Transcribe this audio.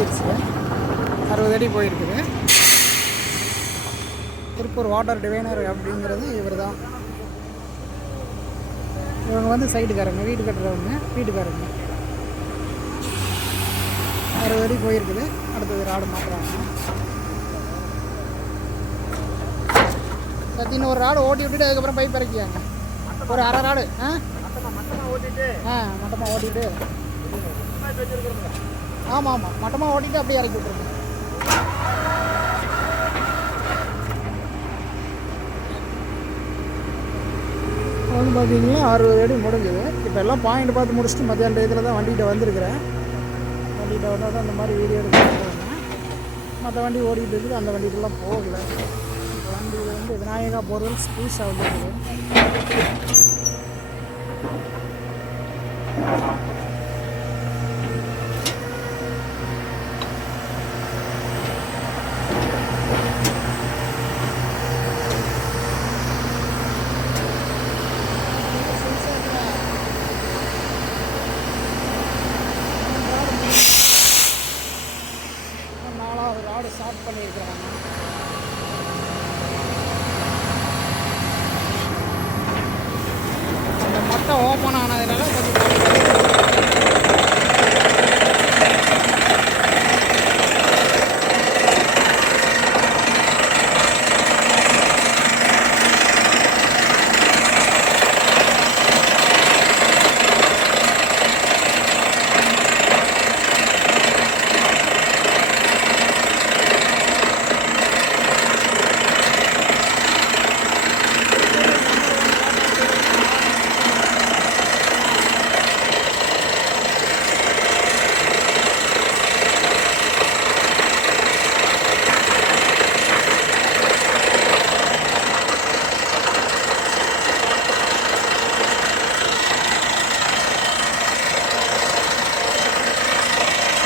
முடிஞ்சிருச்சு. 60 அடி போயிருக்குது. திருப்பூர் வாட்டர் டிவைனர் அப்படிங்கிறது இவர் தான். இவங்க வந்து சைட்டுக்காரங்க, வீடு கட்டுறவங்க, வீட்டுக்காரங்க. 60 அடி போயிருக்குது. அடுத்தது ராடு மாட்டுறாங்க. இன்னும் ஒரு ராடு ஓட்டி விட்டுட்டு அதுக்கப்புறம் பைப் இறக்கியாங்க. ஒரு அரை ராடு மட்டமாக ஓட்டிட்டு ஆமாம் மட்டமாக ஓட்டிட்டு அப்படியே இறக்கி விட்டுருங்க. வந்து பார்த்தீங்கன்னா 60 அடி முடிஞ்சுது. இப்போ எல்லாம் பாயிண்ட் பார்த்து முடிச்சுட்டு மத்தியான டயத்தில் தான் வண்டிகிட்ட வந்திருக்கிறேன். வண்டிகிட்ட வந்தால் தான் அந்த மாதிரி வீடியோ எடுத்து மற்ற வண்டி ஓடிட்டு இருக்குது. அந்த வண்டிகிட்டலாம் போகலை. வண்டி வந்து விநாயகா போர்வெல் ஸ்பீஷா வந்துருக்குது. ராடு ஸ்டார்ட் பண்ணியிருக்கிறாங்க. அந்த மட்டை ஓப்பன் ஆனதுனால